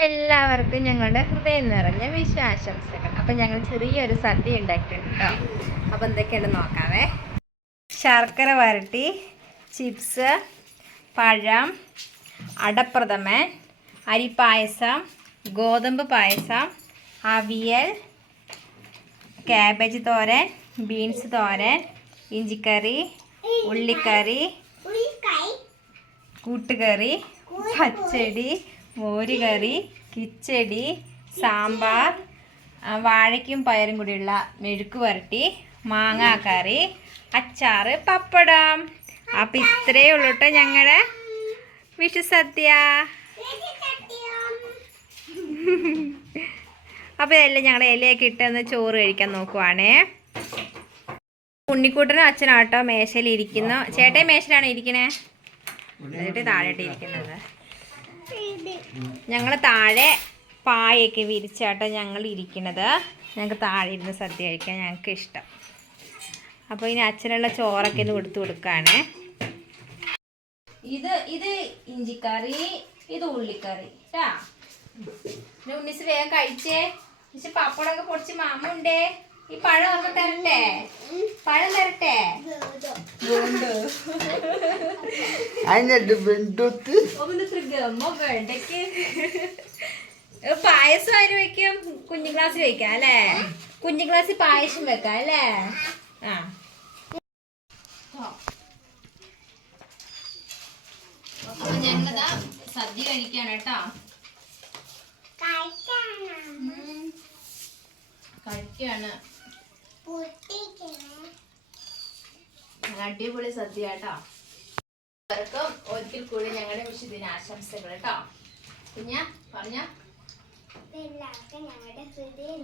എല്ലാവർക്കും ഞങ്ങളുടെ ഹൃദയം നിറഞ്ഞ വിശ്വാശംസകൾ അപ്പം ഞങ്ങൾ ചെറിയൊരു സദ്യ ഉണ്ടാക്കിയിട്ടുണ്ട് കേട്ടോ അപ്പം എന്തൊക്കെയുണ്ട് നോക്കാവേ. ശർക്കര വരട്ടി ചിപ്സ് പഴം അടപ്രഥമൻ അരിപ്പായസം ഗോതമ്പ് പായസം അവിയൽ ക്യാബേജ് തോരൻ ബീൻസ് തോരൻ ഇഞ്ചിക്കറി ഉള്ളിക്കറി കൂട്ടുകറി പച്ചടി മോരുകറി കിച്ചടി സാമ്പാർ വാഴയ്ക്കും പയറും കൂടിയുള്ള മെഴുക്ക് വരട്ടി മാങ്ങാക്കറി അച്ചാറ് പപ്പടം. അപ്പം ഇത്രയേ ഉള്ളൂ കേട്ടോ ഞങ്ങളുടെ വിഷു സദ്യ. അപ്പോൾ ഇതെല്ലാം ഞങ്ങളുടെ ഇലയൊക്കെ ഇട്ടെന്ന് ചോറ് കഴിക്കാൻ നോക്കുവാണേ. ഉണ്ണിക്കൂട്ടനും അച്ഛനാട്ടോ മേശയിൽ ഇരിക്കുന്നു. ചേട്ടൻ മേശയിലാണ് ഇരിക്കണേ? എന്നിട്ട് താഴെ ഇരിക്കുന്നത്. ഞങ്ങൾ താഴെ പായൊക്കെ വിരിച്ചാട്ടോ ഞങ്ങൾ ഇരിക്കണത്. ഞങ്ങൾക്ക് താഴെ ഇരുന്ന് സദ്യ കഴിക്കാൻ ഞങ്ങൾക്ക് ഇഷ്ടം. അപ്പോൾ ഇനി അച്ഛനുള്ള ചോറൊക്കെ ഒന്ന് കൊടുത്തു കൊടുക്കാണ്. ഇത് ഇത് ഇഞ്ചിക്കറി ഇത് ഉള്ളിക്കറി. കേട്ടാ ഉണ്ണിസ് വേഗം കഴിച്ചേ. പക്ഷെ പപ്പടമൊക്കെ പൊടിച്ച് മാമുണ്ടേ ഈ പഴം ഒക്കെ തരട്ടെ. പഴം തരട്ടെ. അതിനകത്ത് വെന്തൊത്ത് ഒന്ന് തൃഗമോ വേണ്ടക്ക് പായസം ആര് വെക്കും? കുഞ്ഞു ഗ്ലാസ് വെക്കാം അല്ലേ? കുഞ്ഞു ഗ്ലാസ് പായസം വെക്കാം അല്ലേ? ആ. ഞങ്ങളതാ സദ്യ കഴിക്കാണ് കേട്ടോ. കഴിക്കാണ്. അടിപൊളി സദ്യ കേട്ടോർക്കും ഒരിക്കൽ കൂടി ഞങ്ങളുടെ വിഷുദിനാശംസകൾ കേട്ടോ പിന്നെ പറഞ്ഞ. എല്ലാവർക്കും ഞങ്ങളുടെ ഹൃദയം